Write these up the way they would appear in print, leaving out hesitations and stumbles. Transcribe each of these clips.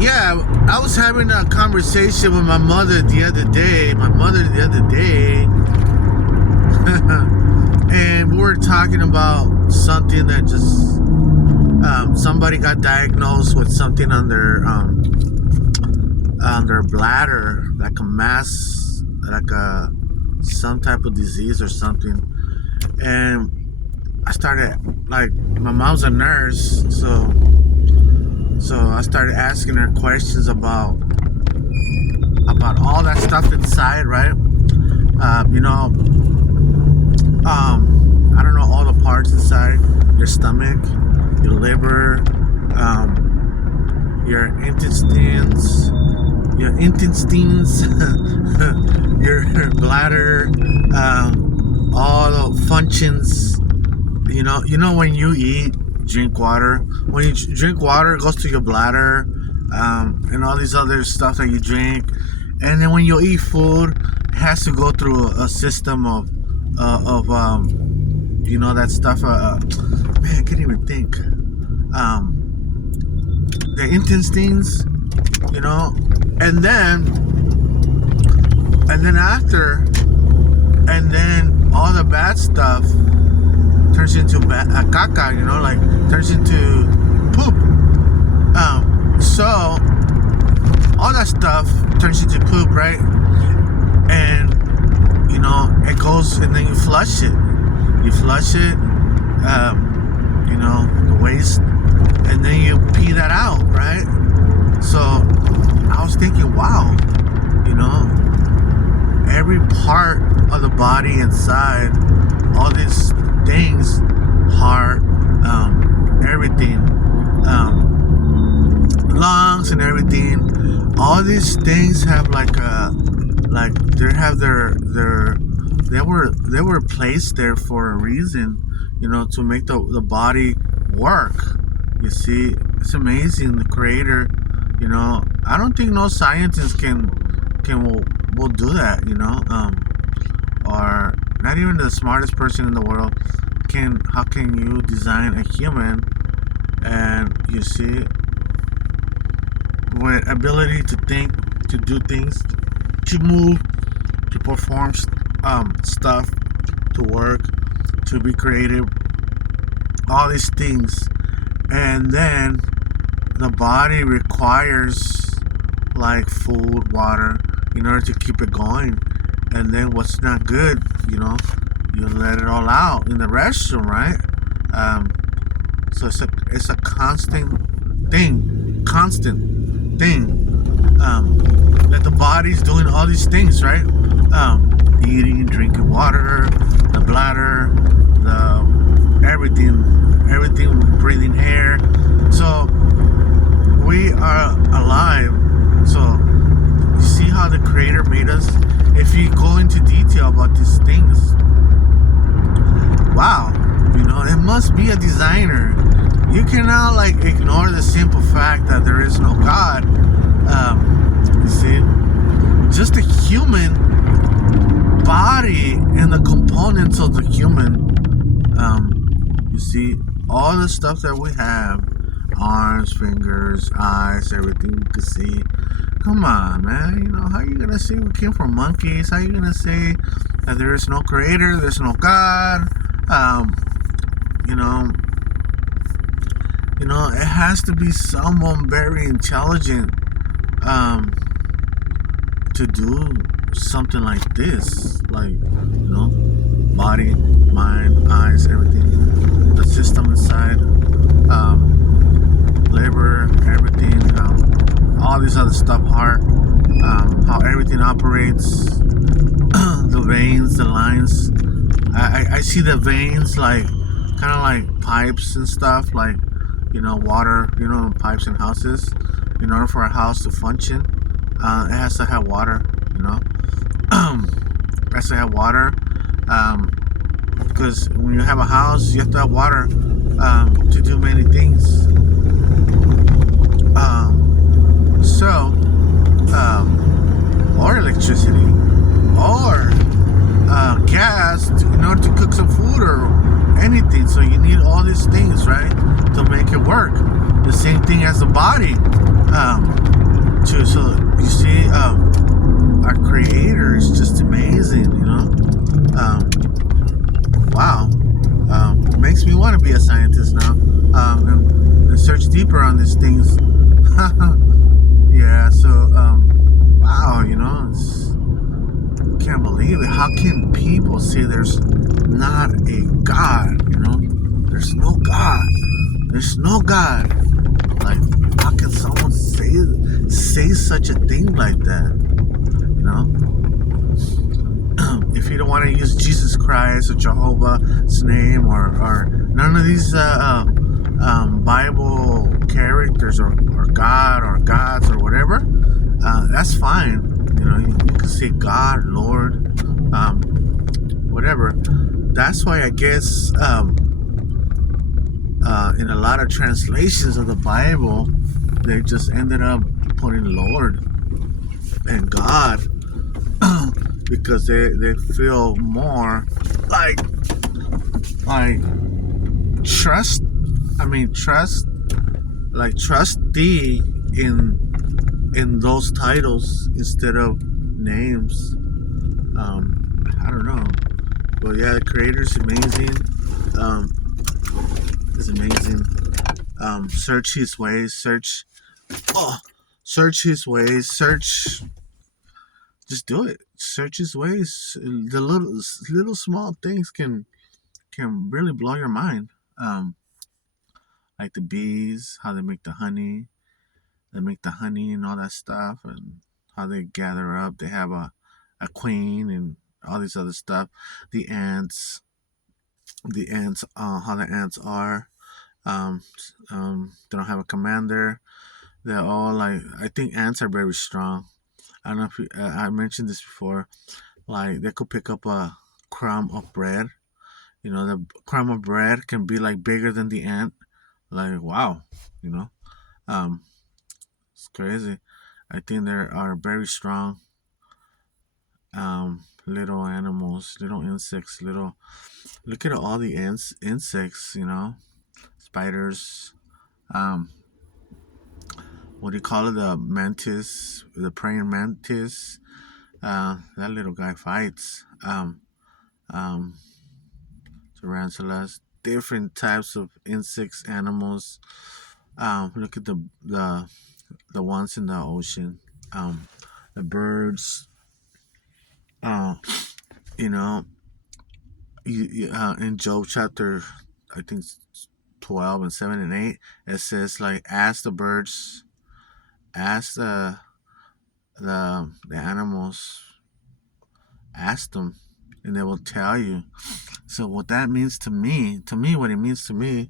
Yeah, I was having a conversation with my mother the other day. And we were talking about something that just somebody got diagnosed with something on their bladder, like a mass, like some type of disease or something. And I started, like, my mom's a nurse, so I started asking her questions about all that stuff inside, right? I don't know, all the parts inside your stomach, your liver, your intestines, your bladder, all the functions. You know when you eat, drink water. When you drink water, it goes to your bladder, and all these other stuff that you drink. And then when you eat food, it has to go through a system of that stuff. Man, I can't even think. The intestines, and then all the bad stuff turns into caca, turns into poop. So all that stuff turns into poop, right? And it goes, and then you flush it. The waste, and then you pee that out, right? So I was thinking, wow, every part of the body inside, all these things, heart, everything, lungs and everything, all these things have they were placed there for a reason, to make the body work. You see, it's amazing, the creator. I don't think no scientist will do that, or not even the smartest person in the world how can you design a human, and you see, with ability to think, to do things, to move, to perform stuff, to work, to be creative, all these things. And then the body requires, like, food, water, in order to keep it going. And then what's not good, you let it all out in the restroom, right? So it's a constant thing that the body's doing all these things, right? Eating, drinking water, the bladder, everything, breathing air. So we are alive. So you see how the creator made us? If you go into detail about these things, wow, it must be a designer. You cannot, ignore the simple fact that there is no God. You see, just a human body and the components of the human. You see, all the stuff that we have, arms, fingers, eyes, everything you can see. Come on, man. How you gonna say we came from monkeys? How you gonna say that there is no creator, there's no God? It has to be someone very intelligent to do something like this. Body, mind, eyes, everything, the system inside, liver, everything, all this other stuff, heart, how everything operates, the veins, the lines. I see the veins kind of like pipes and stuff, water, pipes in houses. In order for a house to function, it has to have water, it has to have water, because when you have a house, you have to have water to do many things. Or electricity, or gas in order to cook some food or anything. So you need all these things, right, to make it work. The same thing as the body. you. So you see, our Creator is just amazing. Wow. Makes me want to be a scientist now. And search deeper on these things. Yeah. So wow. Can't believe it. How can people say there's not a God? There's no God. There's no God. Like, how can someone say such a thing like that? If you don't want to use Jesus Christ or Jehovah's name or none of these Bible characters or God or gods or whatever, that's fine. You can say God, Lord, whatever. That's why I guess in a lot of translations of the Bible, they just ended up putting Lord and God because they feel more like trust. Trust, like trust thee in those titles instead of names. I don't know, but yeah, the Creator's amazing. Is amazing. Search His ways. Search His ways. Just do it. Search His ways. The little small things can really blow your mind. Like the bees, how they make the honey. They make the honey and all that stuff, and how they gather up. They have a queen and all these other stuff. The ants. How the ants are. Um, they don't have a commander. They're all like, I think ants are very strong. I don't know if I mentioned this before. Like, they could pick up a crumb of bread. The crumb of bread can be like bigger than the ant. Like, wow, you know. Um, it's crazy. I think there are very strong little animals, little insects, little. Look at all the insects. Spiders. Um, what do you call it? The mantis, the praying mantis. That little guy fights. Um, tarantulas, different types of insects, animals. Look at the ones in the ocean. The birds. Uh, you know, in Job chapter, I think 12 and 7 and 8, it says like, ask the birds, ask the animals, ask them, and they will tell you. So what that means to me, what it means to me,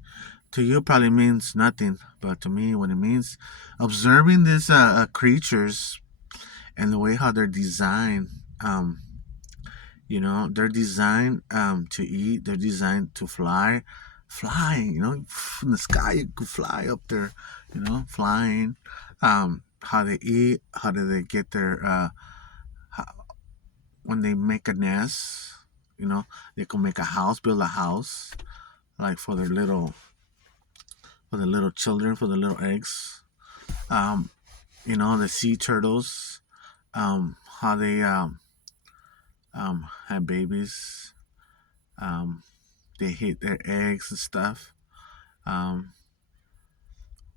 to you probably means nothing, but to me, what it means, observing these creatures and the way how they're designed. They're designed to eat. They're designed to fly. Flying, from the sky, you could fly up there, flying. How they eat, how do they get their, when they make a nest, they can make a house, build a house, like for the little children, for the little eggs. The sea turtles, how they have babies. They hit their eggs and stuff.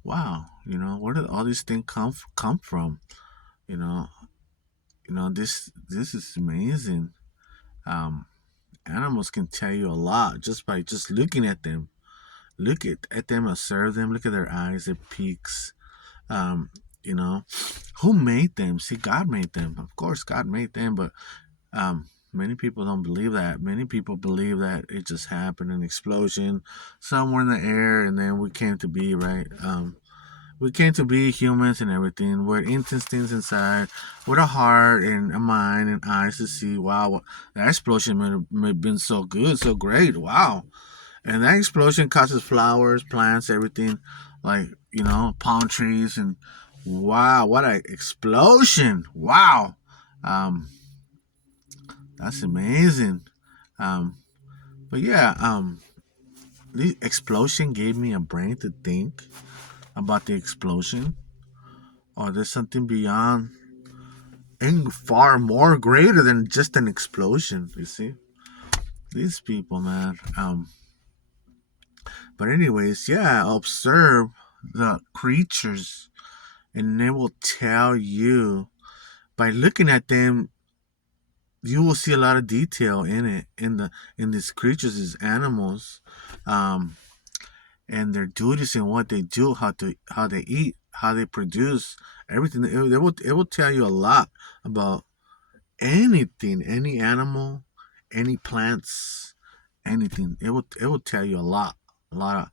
Wow, where did all these things come from? You know, this is amazing. Um, Animals can tell you a lot just by just looking at them. Look at them, observe them. Look at their eyes, their peaks. Um, who made them? See, God made them. Of course, God made them, but many people don't believe that. Many people believe that it just happened, an explosion somewhere in the air, and then we came to be, right? We came to be humans and everything. We're instincts inside, with a heart and a mind and eyes to see. Wow, that explosion may have been so good, so great. Wow. And that explosion causes flowers, plants, everything, like, palm trees. And wow, what an explosion. Wow. Um, that's amazing. Um, but yeah, the explosion gave me a brain to think about the explosion. or there's something beyond and far more greater than just an explosion. You see, these people, man. But anyways, yeah, observe the creatures, and they will tell you by looking at them. You will see a lot of detail in it, in these creatures, these animals, um, and their duties and what they do, how they eat, how they produce, everything. It will tell you a lot about anything, any animal, any plants, anything. It will tell you a lot of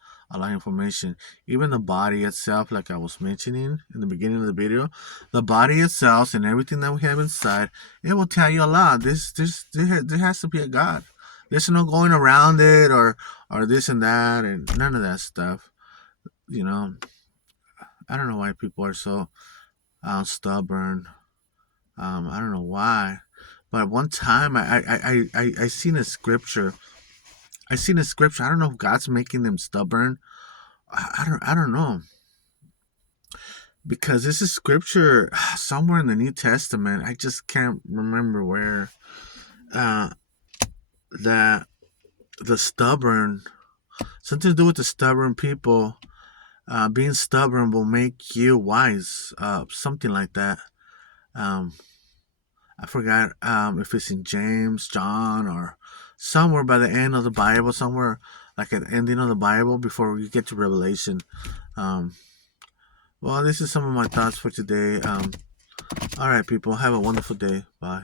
information. Even the body itself, like I was mentioning in the beginning of the video, the body itself and everything that we have inside, it will tell you a lot. There has to be a God. There's no going around it, or this and that, and none of that stuff. You know, I don't know why people are so stubborn. I don't know why, but one time I seen a scripture. I seen a scripture. I don't know if God's making them stubborn. I don't know, because this is scripture somewhere in the New Testament. I just can't remember where. That the stubborn, something to do with the stubborn people. Being stubborn will make you wise. Something like that. Um, I forgot if it's in James, John, or somewhere by the end of the Bible, somewhere like at the ending of the Bible before we get to Revelation. Um, well, this is some of my thoughts for today. All right, people, have a wonderful day. Bye.